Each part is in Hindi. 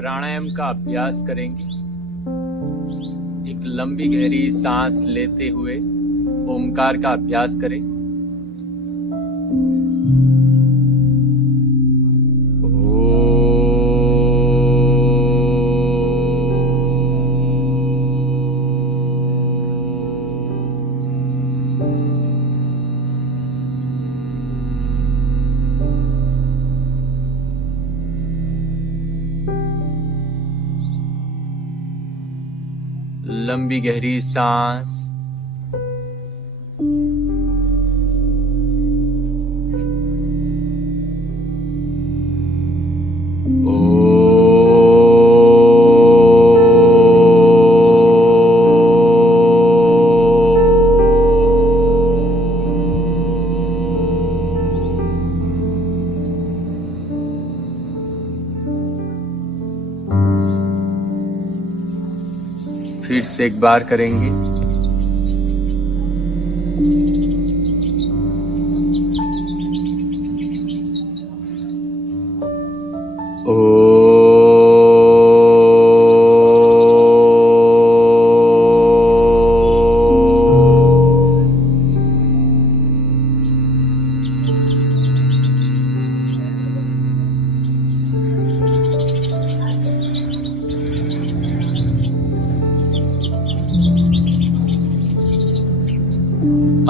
प्राणायाम का अभ्यास करेंगे। एक लंबी गहरी सांस लेते हुए ओमकार का अभ्यास करें। लंबी गहरी सांस। फिर से एक बार करेंगे।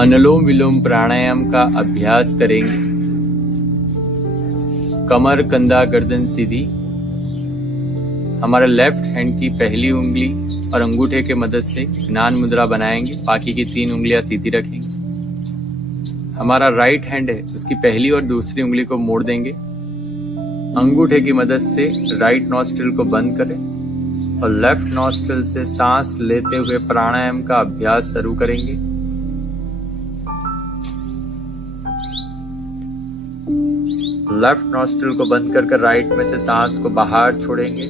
अनुलोम विलोम प्राणायाम का अभ्यास करेंगे। कमर, कंधा, गर्दन सीधी। हमारा लेफ्ट हैंड की पहली उंगली और अंगूठे के मदद से ज्ञान मुद्रा बनाएंगे। बाकी की 3 उंगलियां सीधी रखेंगे। हमारा राइट हैंड है, उसकी पहली और दूसरी उंगली को मोड़ देंगे। अंगूठे की मदद से राइट नॉस्ट्रिल को बंद करें और लेफ्ट नॉस्ट्रिल से सांस लेते हुए प्राणायाम का अभ्यास शुरू करेंगे। लेफ्ट नॉस्ट्रिल को बंद कर राइट में से सांस को बाहर छोड़ेंगे।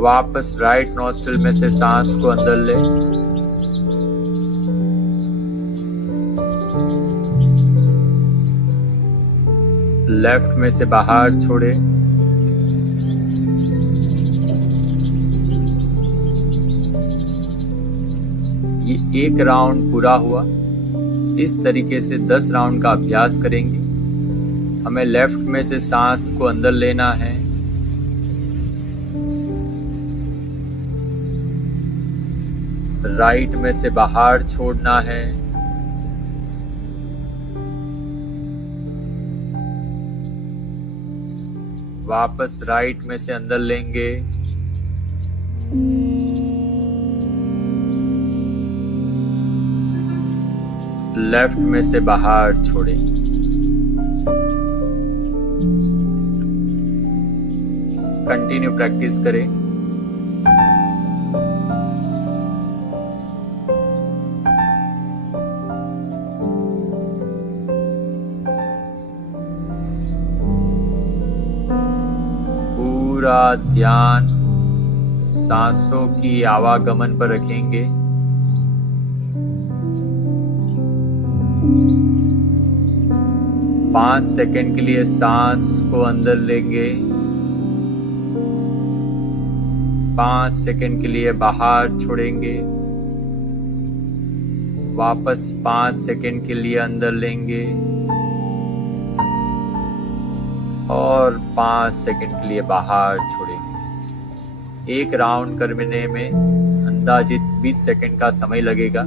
वापस राइट नॉस्ट्रिल में से सांस को अंदर ले। लेफ्ट में से बाहर छोड़े। ये 1 राउंड पूरा हुआ। इस तरीके से 10 राउंड का अभ्यास करेंगे। हमें लेफ्ट में से सांस को अंदर लेना है, राइट में से बाहर छोड़ना है। वापस राइट में से अंदर लेंगे। लेफ्ट में से बाहर छोड़ें। कंटिन्यू प्रैक्टिस करें। पूरा ध्यान सांसों की आवागमन पर रखेंगे। पाँच सेकेंड के लिए सांस को अंदर लेंगे। 5 सेकेंड के लिए बाहर छोड़ेंगे। वापस 5 सेकेंड के लिए अंदर लेंगे और 5 सेकेंड के लिए बाहर छोड़ेंगे। 1 राउंड करने में अंदाजित 20 सेकेंड का समय लगेगा।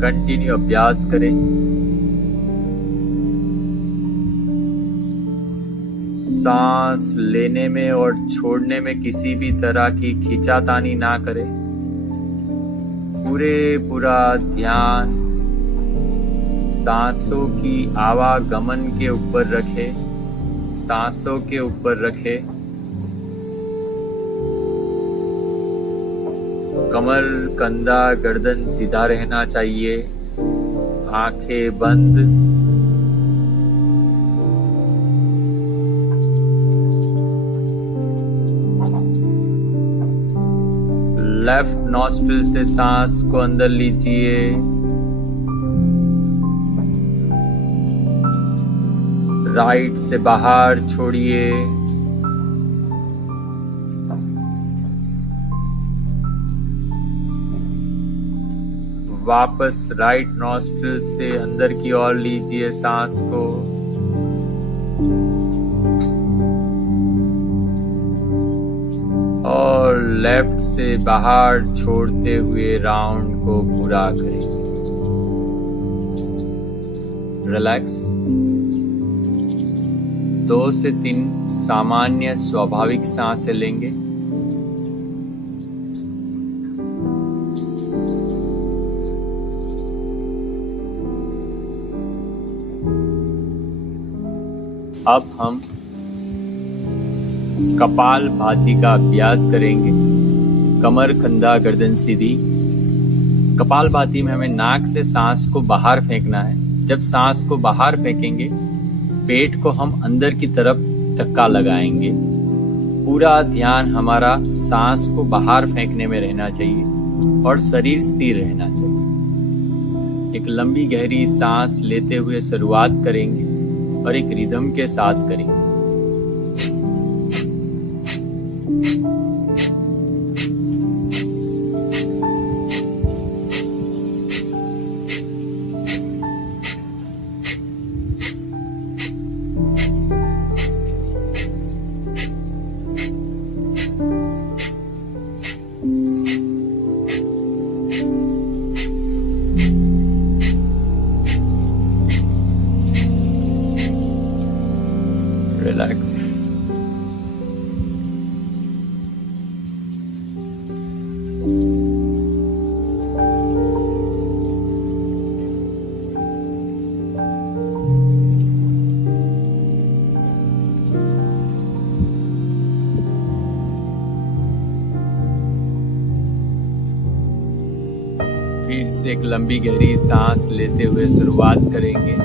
कंटिन्यू अभ्यास करें। सांस लेने में और छोड़ने में किसी भी तरह की खींचातानी ना करें। पूरा ध्यान सांसों की आवागमन के ऊपर रखें। सांसों के ऊपर रखें। कमर, कंधा, गर्दन सीधा रहना चाहिए। आंखें बंद। लेफ्ट नॉस्ट्रिल से सांस को अंदर लीजिए। राइट से बाहर छोड़िए। वापस राइट नॉस्ट्रिल से अंदर की ओर लीजिए सांस को। और लेफ्ट से बाहर छोड़ते हुए राउंड को पूरा करें। रिलैक्स। 2 से 3 सामान्य स्वाभाविक सांसें लेंगे। अब हम कपालभाति का अभ्यास करेंगे। कमर, कंधा, गर्दन सीधी। कपालभाति में हमें नाक से सांस को बाहर फेंकना है। जब सांस को बाहर फेंकेंगे, पेट को हम अंदर की तरफ धक्का लगाएंगे। पूरा ध्यान हमारा सांस को बाहर फेंकने में रहना चाहिए और शरीर स्थिर रहना चाहिए। एक लंबी गहरी सांस लेते हुए शुरुआत करेंगे और एक रिदम के साथ करेंगे। रिलैक्स। फिर से एक लंबी गहरी सांस लेते हुए शुरुआत करेंगे।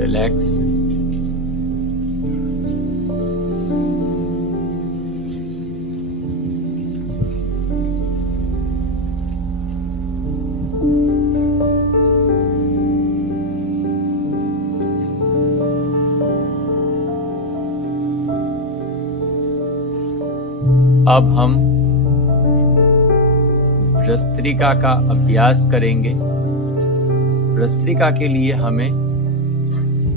रिलैक्स। अब हम भस्त्रिका का अभ्यास करेंगे। भस्त्रिका के लिए हमें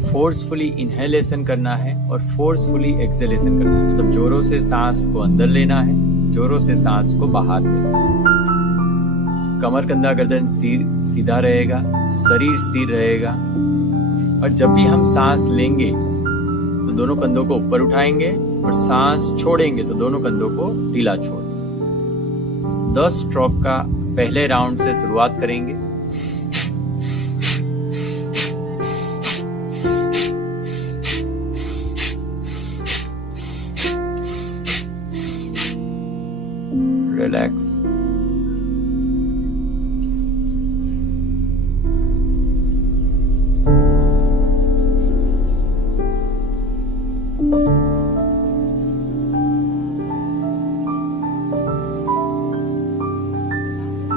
फोर्सफुली इनहेलेशन करना है और फोर्सफुली एक्सहेलेशन करना है। मतलब जोरों से सांस को अंदर लेना है, जोरों से सांस को बाहर लेना है। कमर, कंधा, गर्दन सीधा रहेगा, शरीर स्थिर रहेगा। और जब भी हम सांस लेंगे तो दोनों कंधों को ऊपर उठाएंगे और सांस छोड़ेंगे तो दोनों कंधों को ढीला छोड़ देंगे। 10 स्ट्रोक का पहले राउंड से शुरुआत करेंगे। रिलैक्स।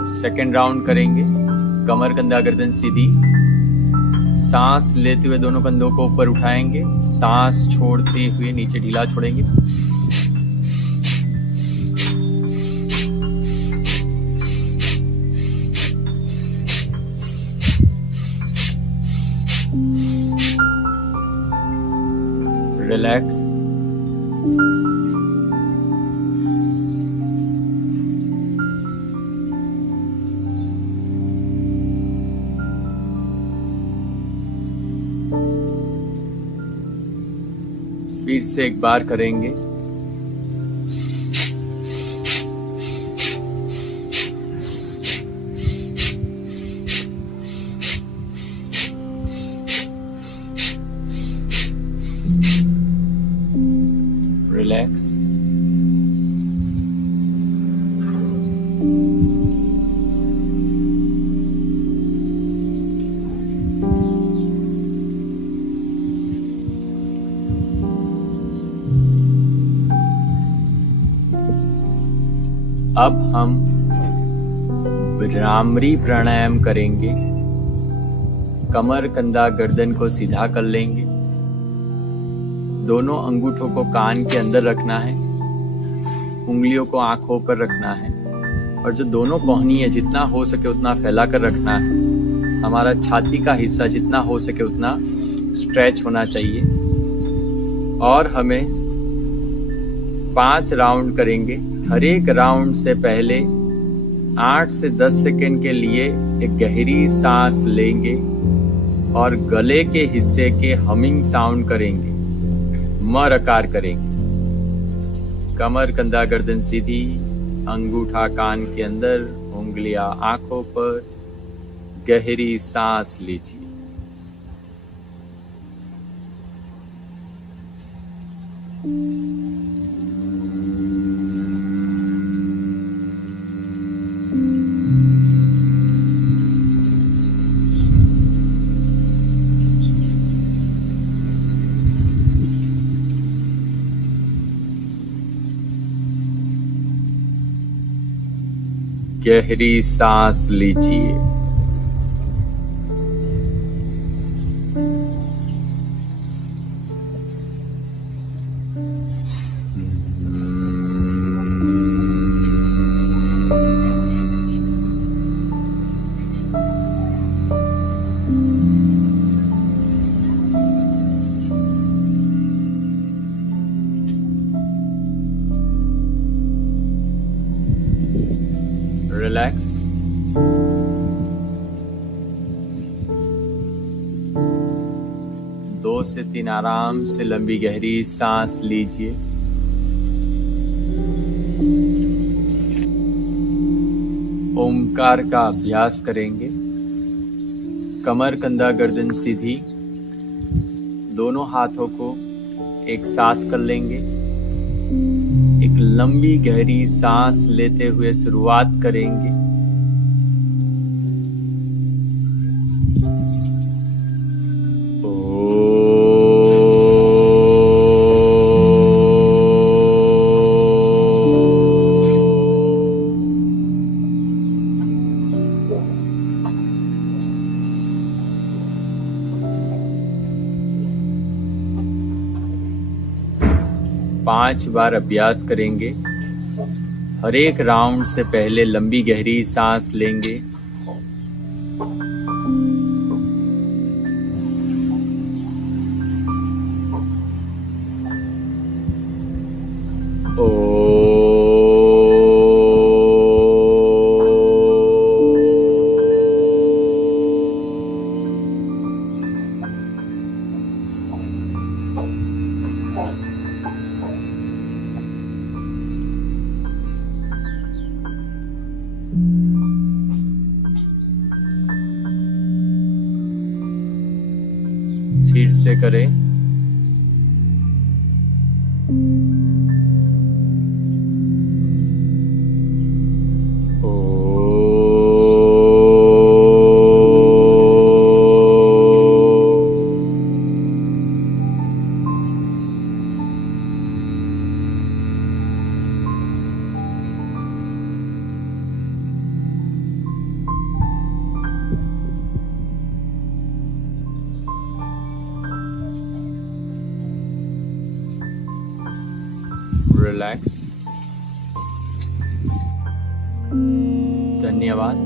सेकेंड राउंड करेंगे। कमर, कंधा, गर्दन सीधी। सांस लेते हुए दोनों कंधों को ऊपर उठाएंगे, सांस छोड़ते हुए नीचे ढीला छोड़ेंगे। रिलैक्स। फिर से एक बार करेंगे। रिलैक्स। अब हम भ्रामरी प्राणायाम करेंगे। कमर, कंधा, गर्दन को सीधा कर लेंगे। दोनों अंगूठों को कान के अंदर रखना है, उंगलियों को आंखों पर रखना है और जो दोनों कोहनी है जितना हो सके उतना फैला कर रखना है। हमारा छाती का हिस्सा जितना हो सके उतना स्ट्रेच होना चाहिए और हमें 5 राउंड करेंगे। हर एक राउंड से पहले 8 से 10 सेकेंड के लिए एक गहरी सांस लेंगे और गले के हिस्से के हमिंग साउंड करेंगे, म आकार करेंगे। कमर, कंधा, गर्दन सीधी, अंगूठा कान के अंदर, उंगलियां आंखों पर। गहरी सांस लीजिए। गहरी सांस लीजिए। रिलैक्स। दो से 3 आराम से लंबी गहरी सांस लीजिए। ओमकार का अभ्यास करेंगे। कमर, कंधा, गर्दन सीधी, दोनों हाथों को एक साथ कर लेंगे। एक लंबी गहरी सांस लेते हुए शुरुआत करेंगे। पांच बार अभ्यास करेंगे। हर एक राउंड से पहले लंबी गहरी सांस लेंगे। फिर से करें। रिलैक्स। धन्यवाद।